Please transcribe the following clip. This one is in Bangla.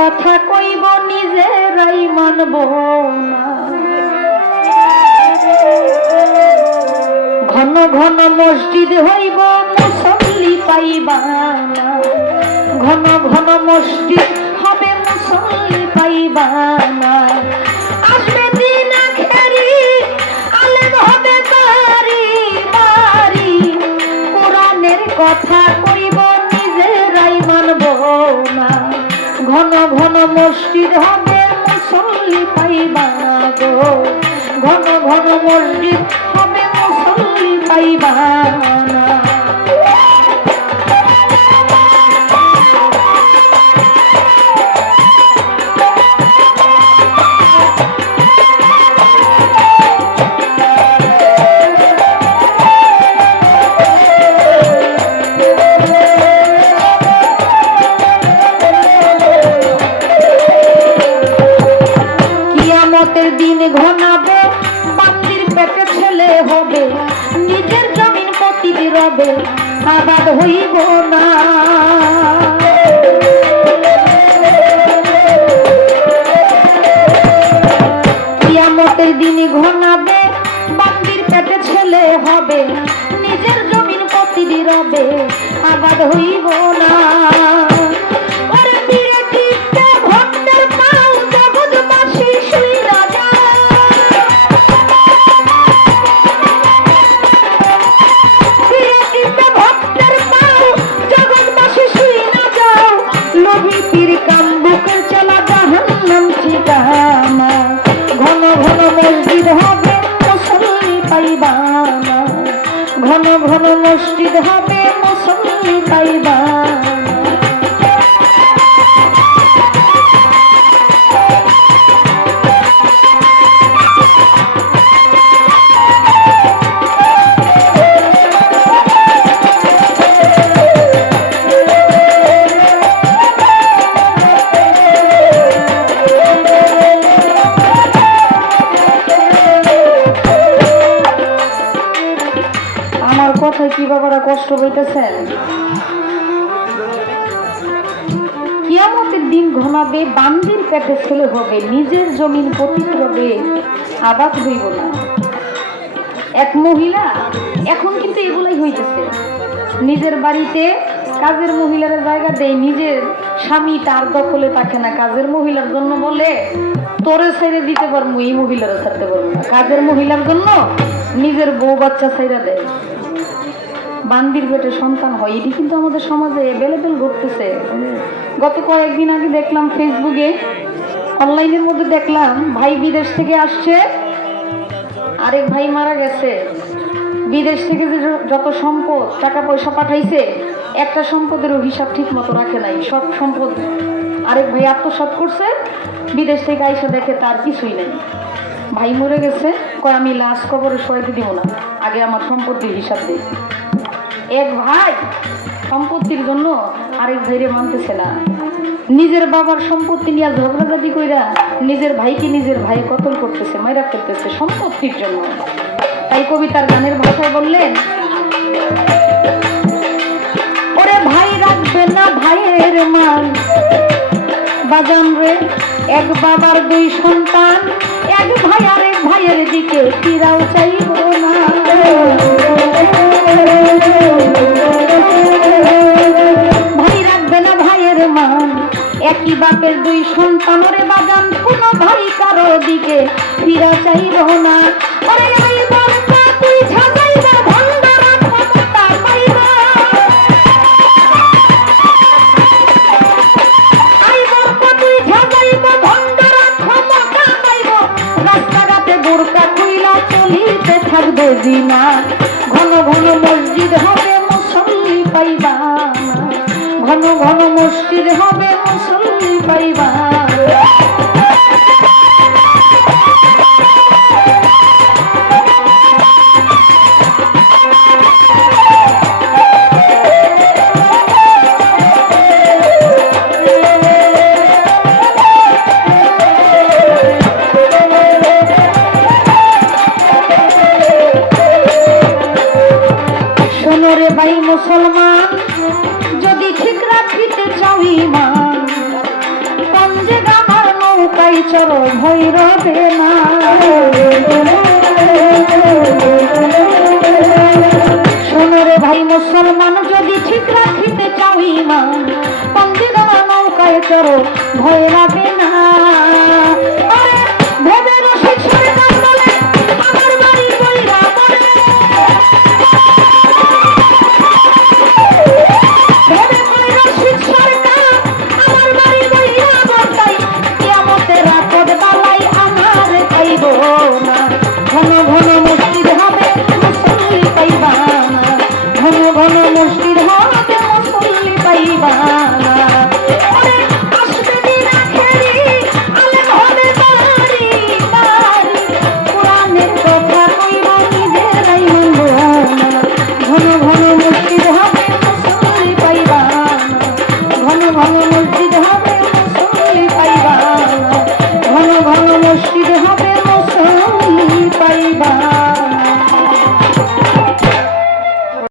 কথা কইব নিজেরাই মানব না। ঘন ঘন মসজিদ হইব মুসল্লি পাইবা না। ঘন ঘন মসজিদ হবে মুসল্লি পাইবা না। আসবে দিন আখেরি আলেম হবে বাড়ি বাড়ি। কোরআনের কথা কইব নিজেরাই মানব না। ঘন ঘন মসজিদ হবে মুসল্লি পাইবা গো। ঘন ঘন মসজিদ হবে মুসল্লি পাইবা না। দিন ঘনাবে বান্দির পেটে ছেলে হবে। নিজের জমিন পতিত রবে আবাদ হইব না। কিয়ামতের দিন ঘনাবে বান্দির পেটে ছেলে হবে। নিজের জমিন পতিত রবে আবাদ হইব না। ঘন ঘন মসজিদ হবে মুসল্লি পাইবা। কথায় কি বাবারা কষ্ট পাইতেছেন? কিয়ামতের দিন ঘনাবে বান্দির পেটে ছেলে হবে। নিজের জমিন পতিত রবে আবাদ হইব না। এক মহিলা এখন কিন্তু এগুলাই হইতেছে। নিজের বাড়িতে কাজের মহিলার জায়গা দেয়, নিজের স্বামী তার দখলে থাকে না। কাজের মহিলার জন্য বলে তোরে ছেড়ে দিতে পারবো, এই মহিলারা ছাড়তে পারবো না। কাজের মহিলার জন্য নিজের বউ বাচ্চা ছেড়ে দেয়। বান্দির পেটে সন্তান হয়, এটি কিন্তু আমাদের সমাজে অ্যাভেলেবেল ঘটতেছে। গত কয়েকদিন আগে দেখলাম ফেসবুকে, অনলাইনের মধ্যে দেখলাম ভাই বিদেশ থেকে আসছে, আরেক ভাই মারা গেছে। বিদেশ থেকে যত সম্পদ টাকা পয়সা পাঠাইছে, একটা সম্পদেরও হিসাব ঠিক মতো রাখে নাই। সব সম্পদ আরেক ভাই আত্মসাৎ করছে। বিদেশ থেকে আইসা দেখে তার কিছুই নেই। ভাই মরে গেছে, কয় আমি লাশ কবরে শোয়াইতে দিব না, আগে আমার সম্পত্তির হিসাব দিই। এক ভাই সম্পত্তির জন্য আরেক ভাইরে মানতেছে না। নিজের বাবার সম্পত্তি নিয়ে ঝগড়াঝাটি কইরা নিজের ভাইকে নিজের ভাই কতল করতেছে, মাইরা করতেছে সম্পত্তির জন্য। তাই কবিতার গানের ভাষায় বললেন, ওরে ভাই রাখবে না ভাইয়ের মান, বাজান রে এক বাবার দুই সন্তান, এক ভাই আরেক ভাইয়ের দিকে ফিরাও চাইব না। ভাই রাখবে না ভাইয়ের মান, একই বাপের দুই সন্তান, ওরে বাজান কোনো ভাই কারো দিকে ফিরা চাইব না। ওরে ভাই বাবা তুই ছাড়াইবা ভণ্ডরা ক্ষমতা পাইবা, আই বাবা তুই ছাড়াইবা ভণ্ডরা ক্ষমতা পাইব। রাস্তাঘাটে বোরকা খুইলা চলিতে থাকবে জিনা। ঘন ঘন মসজিদ হবে মুসল্লি পাইবা না। ঘন ঘন মসজিদ হবে মুসল্লি পাইবা। শোনো রে ভাই মুসলমান, যদি ঠিক রাখিতে চাও ঈমান, নৌকায় চড়ো ভৈরবে মা। শোনো রে ভাই মুসলমান, যদি ঠিক রাখিতে চাও ইমান, পন্থী দেওয়া নৌকায় চড়ো ভয় লাগে না।